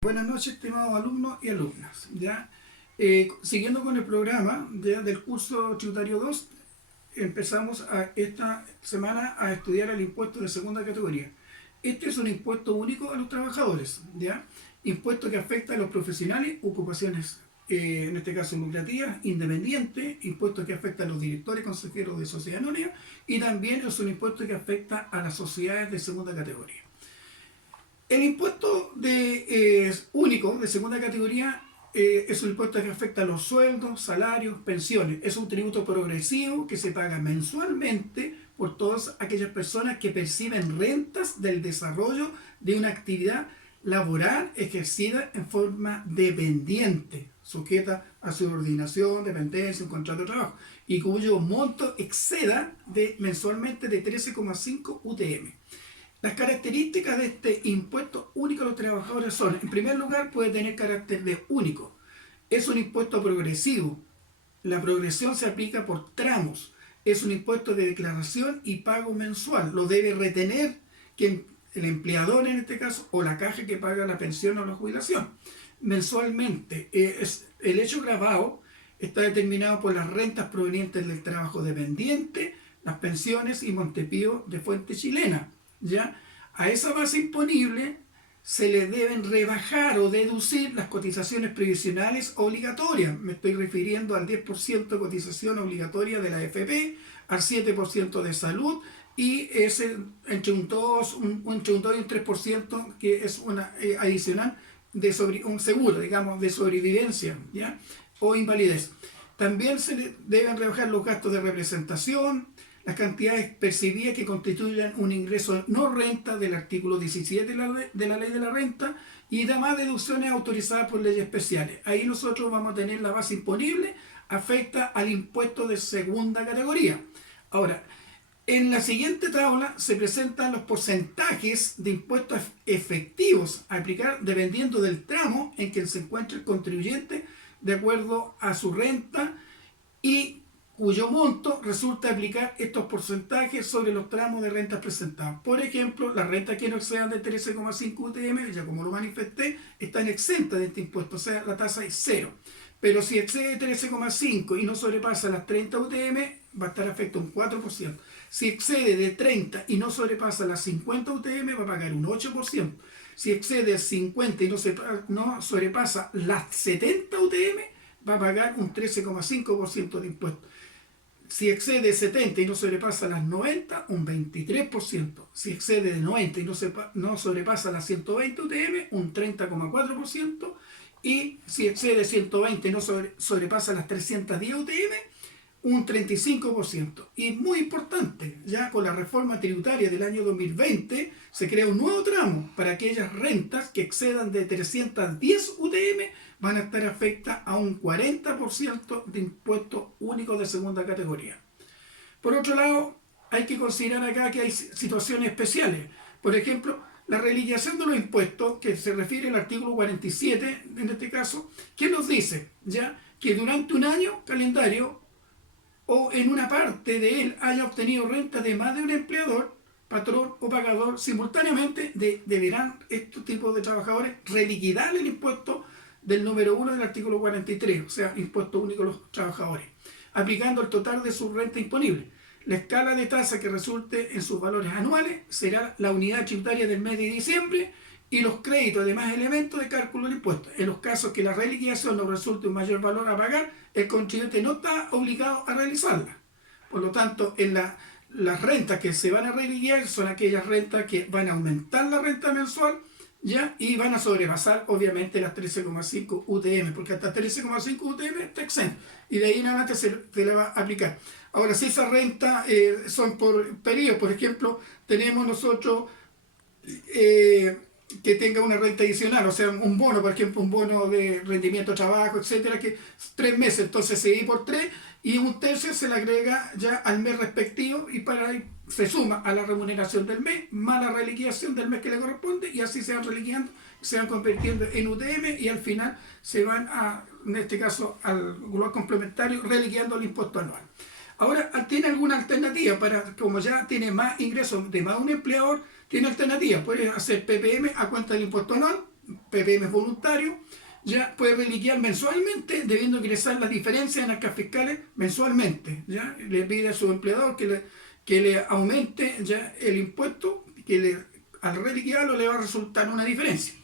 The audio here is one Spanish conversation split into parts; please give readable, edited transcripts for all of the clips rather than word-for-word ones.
Buenas noches, estimados alumnos y alumnas. Siguiendo con el programa del curso tributario 2, empezamos esta semana a estudiar el impuesto de segunda categoría. Este es un impuesto único a los trabajadores, impuesto que afecta a los profesionales, ocupaciones, en este caso lucrativas, independientes, impuesto que afecta a los directores, consejeros de sociedad anónima, y también es un impuesto que afecta a las sociedades de segunda categoría. El impuesto único de segunda categoría es un impuesto que afecta a los sueldos, salarios, pensiones. Es un tributo progresivo que se paga mensualmente por todas aquellas personas que perciben rentas del desarrollo de una actividad laboral ejercida en forma dependiente, sujeta a subordinación, dependencia, un contrato de trabajo, y cuyo monto exceda mensualmente de 13,5 UTM. Las características de este impuesto único a los trabajadores son: en primer lugar, puede tener carácter de único. Es un impuesto progresivo. La progresión se aplica por tramos. Es un impuesto de declaración y pago mensual. Lo debe retener el empleador, en este caso, o la caja que paga la pensión o la jubilación mensualmente. El hecho gravado está determinado por las rentas provenientes del trabajo dependiente, las pensiones y Montepío de fuente chilena. A esa base imponible se le deben rebajar o deducir las cotizaciones previsionales obligatorias. Me estoy refiriendo al 10% de cotización obligatoria de la AFP, al 7% de salud, y entre un 2 y un 3% que es una adicional de un seguro, digamos, de sobrevivencia o invalidez. También se le deben rebajar los gastos de representación, las cantidades percibidas que constituyan un ingreso no renta del artículo 17 de la ley de la renta, y demás deducciones autorizadas por leyes especiales. Ahí nosotros vamos a tener la base imponible, afecta al impuesto de segunda categoría. Ahora, en la siguiente tabla se presentan los porcentajes de impuestos efectivos a aplicar dependiendo del tramo en que se encuentre el contribuyente, de acuerdo a su renta, y cuyo monto resulta aplicar estos porcentajes sobre los tramos de rentas presentados. Por ejemplo, las rentas que no excedan de 13,5 UTM, ya como lo manifesté, están exentas de este impuesto, o sea, la tasa es cero. Pero si excede 13,5 y no sobrepasa las 30 UTM, va a estar afecto a un 4%. Si excede de 30 y no sobrepasa las 50 UTM, va a pagar un 8%. Si excede 50 y no sobrepasa las 70 UTM, va a pagar un 13,5% de impuesto. Si excede 70 y no sobrepasa las 90, un 23%. Si excede de 90 y no sobrepasa las 120 UTM, un 30,4%. Y si excede 120 y no sobrepasa las 310 UTM, un 35%. Y muy importante, ya con la reforma tributaria del año 2020 se crea un nuevo tramo para aquellas rentas que excedan de 310 UTM, van a estar afectas a un 40% de impuesto único de segunda categoría. Por otro lado, hay que considerar acá que hay situaciones especiales. Por ejemplo, la reliquiación de los impuestos, que se refiere al artículo 47, en este caso, que nos dice que durante un año calendario o en una parte de él haya obtenido renta de más de un empleador, patrón o pagador simultáneamente, deberán estos tipos de trabajadores reliquidar el impuesto del número 1 del artículo 43, o sea, impuesto único a los trabajadores, aplicando el total de su renta imponible. La escala de tasa que resulte en sus valores anuales será la unidad tributaria del mes de diciembre y los créditos de más elementos de cálculo del impuesto. En los casos que la reliquidación no resulte un mayor valor a pagar, el contribuyente no está obligado a realizarla. Por lo tanto, las rentas que se van a reliquiar son aquellas rentas que van a aumentar la renta mensual y van a sobrepasar obviamente las 13,5 UTM, porque hasta 13,5 UTM está exento y de ahí en adelante se le va a aplicar. Ahora, si esas rentas son por periodo, por ejemplo, tenemos nosotros que tenga una renta adicional, o sea, un bono, por ejemplo, un bono de rendimiento de trabajo, etcétera, que 3 meses, entonces se divide por 3 y un tercio se le agrega ya al mes respectivo, y para ahí se suma a la remuneración del mes más la reliquidación del mes que le corresponde, y así se van reliquidando, se van convirtiendo en UTM, y al final se van en este caso al global complementario, reliquidando el impuesto anual. Ahora, ¿tiene alguna alternativa? Como ya tiene más ingresos de más de un empleador, tiene alternativa. Puede hacer PPM a cuenta del impuesto anual, PPM voluntario, ya puede reliquear mensualmente, debiendo ingresar las diferencias en arcas fiscales mensualmente. Ya le pide a su empleador que le aumente ya el impuesto, al reliquearlo le va a resultar una diferencia.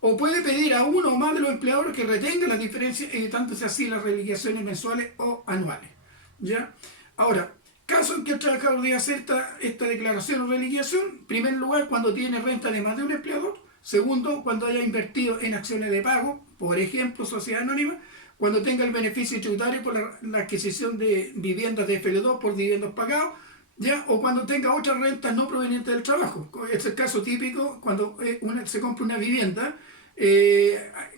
O puede pedir a uno o más de los empleadores que retenga las diferencias, evitándose así las reliquiaciones mensuales o anuales. ¿Ya? Ahora, caso en que el trabajador debe hacer esta declaración o reliquiación: en primer lugar, cuando tiene renta de más de un empleador; segundo, cuando haya invertido en acciones de pago, por ejemplo, sociedad anónima; cuando tenga el beneficio tributario por la adquisición de viviendas de FL2 por dividendos pagados, ¿ya? O cuando tenga otras rentas no provenientes del trabajo. Es el caso típico cuando se compra una vivienda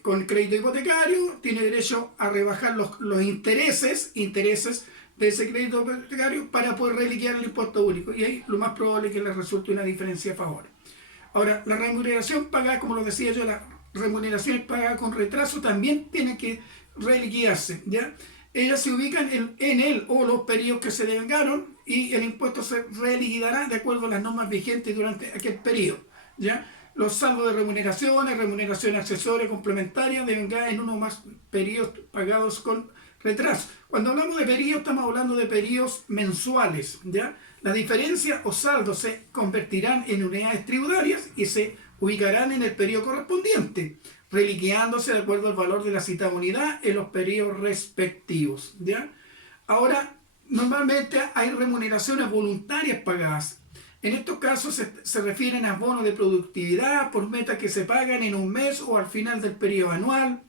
con crédito hipotecario, tiene derecho a rebajar los intereses de ese crédito hipotecario para poder reliquear el impuesto único, y ahí lo más probable es que le resulte una diferencia a favor. Ahora, la remuneración pagada, como lo decía yo, la remuneración pagada con retraso también tiene que reliquidarse, ¿ya? Ellas se ubican en él o los periodos que se devengaron, y el impuesto se reliquidará de acuerdo a las normas vigentes durante aquel periodo, ¿ya? Los saldos de remuneraciones accesorias complementarias devengadas en uno o más periodos pagados con retraso. Cuando hablamos de periodos, estamos hablando de periodos mensuales, ¿ya? La diferencia o saldo se convertirán en unidades tributarias y se ubicarán en el periodo correspondiente, reliqueándose de acuerdo al valor de la citada unidad en los periodos respectivos, ¿ya? Ahora, normalmente hay remuneraciones voluntarias pagadas. En estos casos se refieren a bonos de productividad por metas que se pagan en un mes o al final del periodo anual.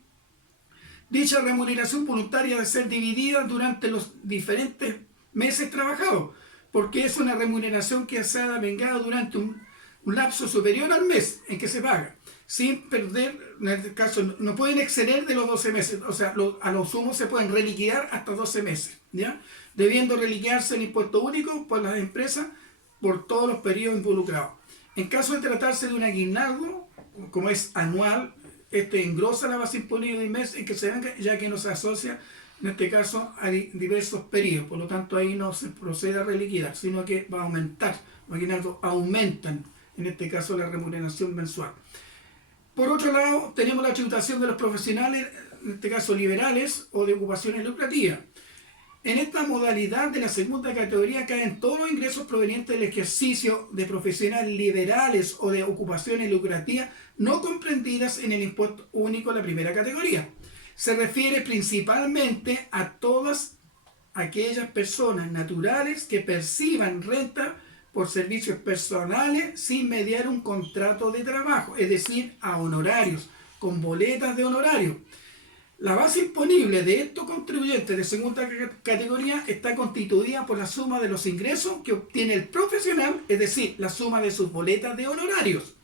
Dicha remuneración voluntaria debe ser dividida durante los diferentes meses trabajados, porque es una remuneración que se ha devengado durante un lapso superior al mes en que se paga, sin perder, en este caso, no pueden exceder de los 12 meses, o sea, a lo sumo se pueden reliquidar hasta 12 meses, ¿ya? Debiendo reliquearse el impuesto único por las empresas por todos los periodos involucrados. En caso de tratarse de un aguinaldo, como es anual, este engrosa la base imponible del mes en que se venga, ya que no se asocia, en este caso, a diversos periodos. Por lo tanto, ahí no se procede a reliquidar, sino que va a aumentar. Los aguinaldos aumentan, en este caso, la remuneración mensual. Por otro lado, tenemos la tributación de los profesionales, en este caso liberales o de ocupaciones lucrativas. En esta modalidad de la segunda categoría caen todos los ingresos provenientes del ejercicio de profesionales liberales o de ocupaciones lucrativas no comprendidas en el impuesto único de la primera categoría. Se refiere principalmente a todas aquellas personas naturales que perciban renta por servicios personales sin mediar un contrato de trabajo, es decir, a honorarios, con boletas de honorario. La base imponible de estos contribuyentes de segunda categoría está constituida por la suma de los ingresos que obtiene el profesional, es decir, la suma de sus boletas de honorarios.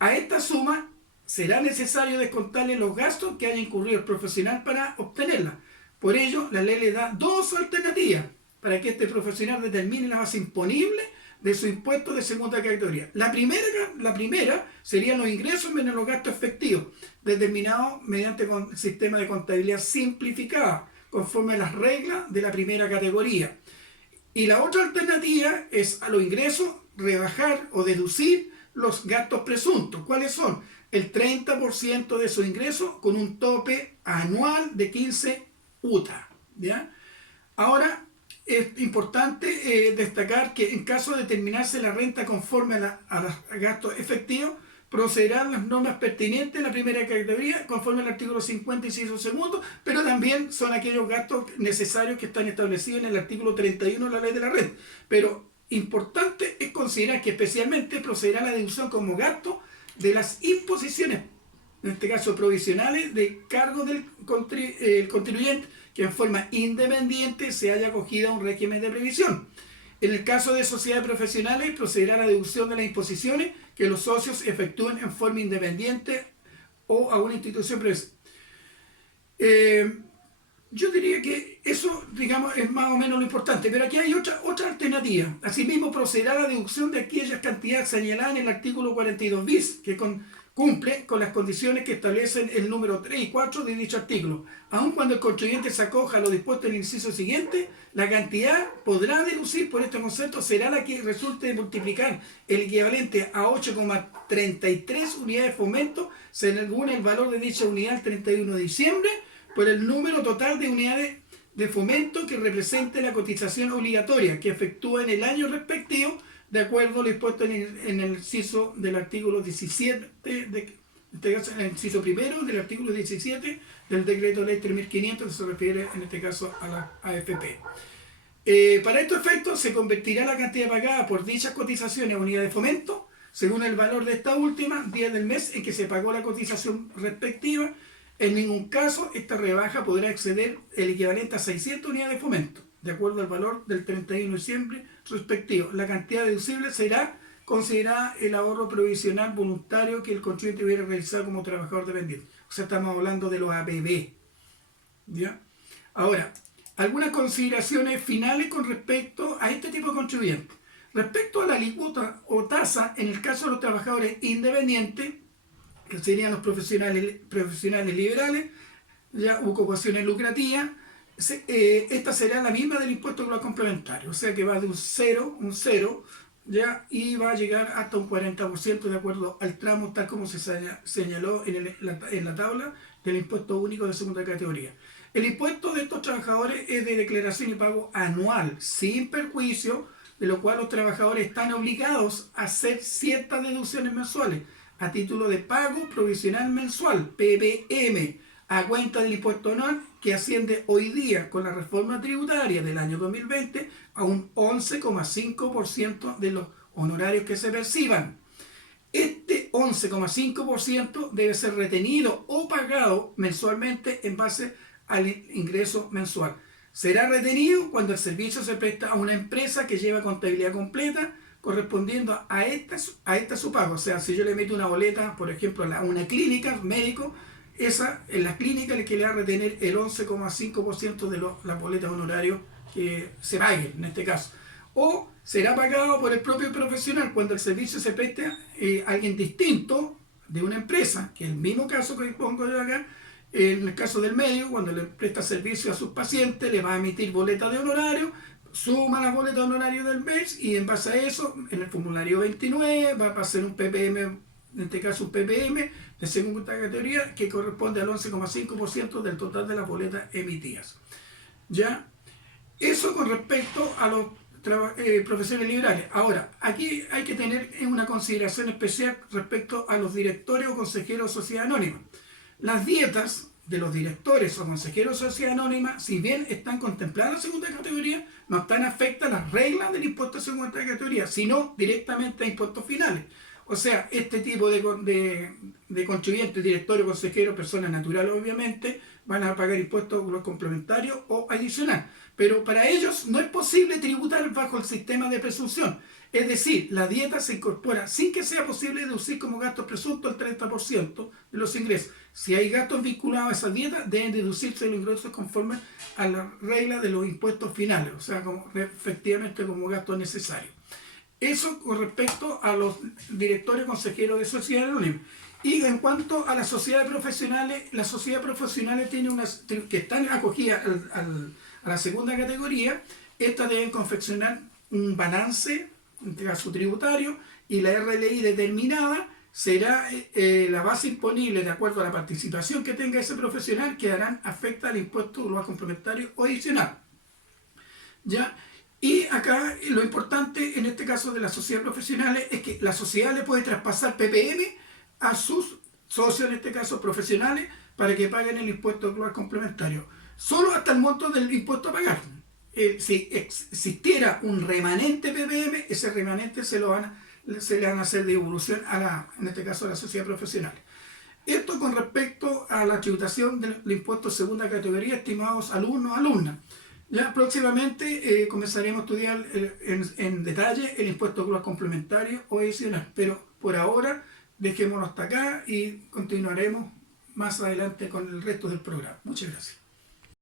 A esta suma será necesario descontarle los gastos que haya incurrido el profesional para obtenerla. Por ello, la ley le da dos alternativas para que este profesional determine la base imponible de su impuesto de segunda categoría. La primera serían los ingresos menos los gastos efectivos, determinados mediante el sistema de contabilidad simplificada, conforme a las reglas de la primera categoría. Y la otra alternativa es a los ingresos rebajar o deducir los gastos presuntos. ¿Cuáles son? El 30% de su ingreso con un tope anual de 15 UTA, ¿ya? Ahora, es importante destacar que en caso de determinarse la renta conforme a los gastos efectivos, procederán las normas pertinentes en la primera categoría conforme al artículo 56 segundo, pero también son aquellos gastos necesarios que están establecidos en el artículo 31 de la ley de la renta. Pero importante es considerar que especialmente procederá la deducción como gasto de las imposiciones, en este caso provisionales, de cargo del contribuyente que en forma independiente se haya acogido a un régimen de previsión. En el caso de sociedades profesionales, procederá la deducción de las imposiciones que los socios efectúen en forma independiente o a una institución prevista. Yo diría que eso, digamos, es más o menos lo importante, pero aquí hay otra alternativa. Asimismo, procederá la deducción de aquellas cantidades señaladas en el artículo 42 bis, que cumple con las condiciones que establecen el número 3 y 4 de dicho artículo. Aun cuando el contribuyente se acoja a lo dispuesto en el inciso siguiente, la cantidad podrá deducir por este concepto será la que resulte de multiplicar el equivalente a 8,33 unidades de fomento según el valor de dicha unidad el 31 de diciembre por el número total de unidades de fomento que represente la cotización obligatoria que efectúa en el año respectivo, de acuerdo a lo dispuesto en el inciso del artículo 17, en el inciso primero del artículo 17 del decreto ley 3500, que se refiere en este caso a la AFP. Para estos efectos se convertirá la cantidad pagada por dichas cotizaciones a unidad de fomento según el valor de esta última, día del mes en que se pagó la cotización respectiva. En ningún caso esta rebaja podrá exceder el equivalente a 600 unidades de fomento, de acuerdo al valor del 31 de diciembre respectivo. La cantidad deducible será considerada el ahorro provisional voluntario que el contribuyente hubiera realizado como trabajador dependiente. O sea, estamos hablando de los APB. ¿Ya? Ahora, algunas consideraciones finales con respecto a este tipo de contribuyentes. Respecto a la alícuota o tasa, en el caso de los trabajadores independientes, que serían los profesionales liberales, ya ocupaciones lucrativas, esta será la misma del impuesto global complementario, o sea que va de un cero, ya, y va a llegar hasta un 40% de acuerdo al tramo, tal como se señaló en la tabla del impuesto único de segunda categoría. El impuesto de estos trabajadores es de declaración y pago anual, sin perjuicio, de lo cual los trabajadores están obligados a hacer ciertas deducciones mensuales a título de pago provisional mensual, PPM, a cuenta del impuesto anual que asciende hoy día con la reforma tributaria del año 2020 a un 11,5% de los honorarios que se perciban. Este 11,5% debe ser retenido o pagado mensualmente en base al ingreso mensual. Será retenido cuando el servicio se presta a una empresa que lleva contabilidad completa correspondiendo a esta su pago. O sea, si yo le meto una boleta, por ejemplo, a una clínica, médico, en la clínica le va a retener el 11,5% de las boletas honorarios que se paguen en este caso. O será pagado por el propio profesional cuando el servicio se preste a alguien distinto de una empresa, que es el mismo caso que pongo yo acá. En el caso del médico, cuando le presta servicio a sus pacientes, le va a emitir boletas de honorario, suma las boletas de honorario del mes y en base a eso, en el formulario 29 va a hacer un PPM, en este caso un PPM de segunda categoría que corresponde al 11,5% del total de las boletas emitidas. ¿Ya? Eso con respecto a los profesiones liberales. Ahora, aquí hay que tener una consideración especial respecto a los directores o consejeros de sociedad anónima. Las dietas de los directores o consejeros de sociedad anónima, si bien están contempladas en la segunda categoría, no están afectas a las reglas del impuesto de segunda categoría, sino directamente a impuestos finales. O sea, este tipo de contribuyentes, directores, consejeros, personas naturales obviamente, van a pagar impuestos complementarios o adicional. Pero para ellos no es posible tributar bajo el sistema de presunción. Es decir, la dieta se incorpora sin que sea posible deducir como gastos presuntos el 30% de los ingresos. Si hay gastos vinculados a esa dieta, deben deducirse los ingresos conforme a la regla de los impuestos finales, o sea, efectivamente como gastos necesarios. Eso con respecto a los directores consejeros de sociedades anónimas. Y en cuanto a las sociedades profesionales tienen que están acogidas a la segunda categoría, estas deben confeccionar un balance, en este caso tributario, y la RLI determinada será la base imponible de acuerdo a la participación que tenga ese profesional, quedarán afectas al impuesto global complementario o adicional. ¿Ya? Y acá lo importante en este caso de las sociedades profesionales es que la sociedad le puede traspasar PPM a sus socios, en este caso profesionales, para que paguen el impuesto global complementario. Solo hasta el monto del impuesto a pagar. Si existiera un remanente PPM, ese remanente se le van a hacer devolución en este caso a la sociedad profesional. Esto con respecto a la tributación del impuesto de segunda categoría, estimados alumnos, alumnas. Ya próximamente comenzaremos a estudiar en detalle el impuesto global complementario o adicional, pero por ahora dejémoslo hasta acá y continuaremos más adelante con el resto del programa. Muchas gracias.